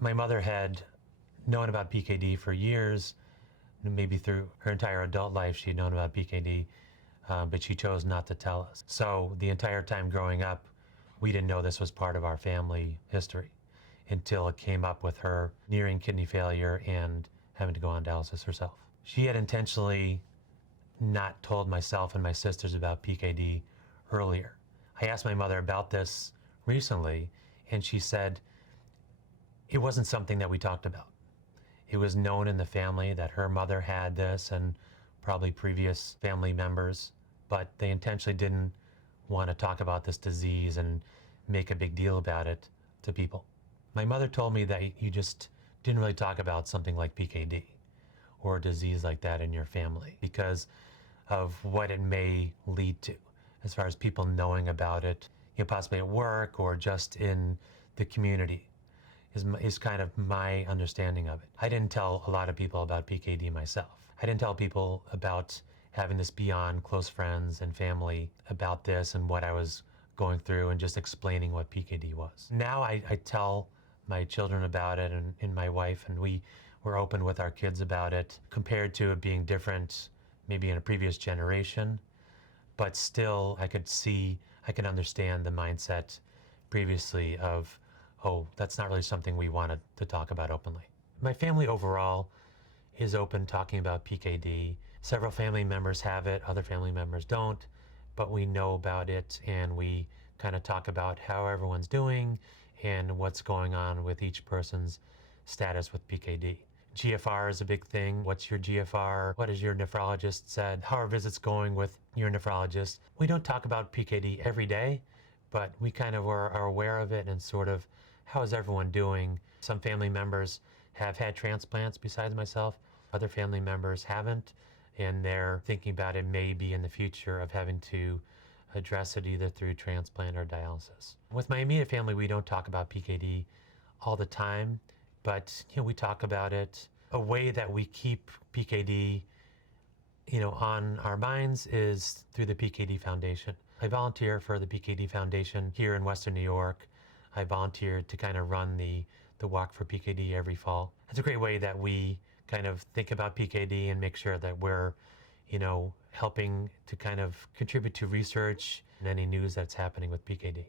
My mother had known about PKD for years, maybe through her entire adult life she had known about PKD, but she chose not to tell us. So the entire time growing up, we didn't know this was part of our family history until it came up with her nearing kidney failure and having to go on dialysis herself. She had intentionally not told myself and my sisters about PKD earlier. I asked my mother about this recently, and she said it wasn't something that we talked about. It was known in the family that her mother had this and probably previous family members, but they intentionally didn't want to talk about this disease and make a big deal about it to people. My mother told me that you just didn't really talk about something like PKD or a disease like that in your family because of what it may lead to as far as people knowing about it, possibly at work or just in the community is kind of my understanding of it. I didn't tell a lot of people about PKD myself. I didn't tell people about having this beyond close friends and family about this and what I was going through and just explaining what PKD was. Now I tell my children about it and my wife, and we're open with our kids about it compared to it being different maybe in a previous generation, but still I can understand the mindset previously of, oh, that's not really something we wanted to talk about openly. My family overall is open talking about PKD. Several family members have it, other family members don't, but we know about it and we kind of talk about how everyone's doing and what's going on with each person's status with PKD. GFR is a big thing. What's your GFR? What has your nephrologist said? How are visits going with your nephrologist? We don't talk about PKD every day, but we kind of are aware of it and sort of how is everyone doing. Some family members have had transplants besides myself. Other family members haven't, and they're thinking about it maybe in the future of having to address it either through transplant or dialysis. With my immediate family, we don't talk about PKD all the time, but we talk about it. A way that we keep PKD on our minds is through the PKD Foundation. I volunteer for the PKD Foundation here in Western New York. I volunteered to kind of run the Walk for PKD every fall. It's a great way that we kind of think about PKD and make sure that we're helping to kind of contribute to research and any news that's happening with PKD.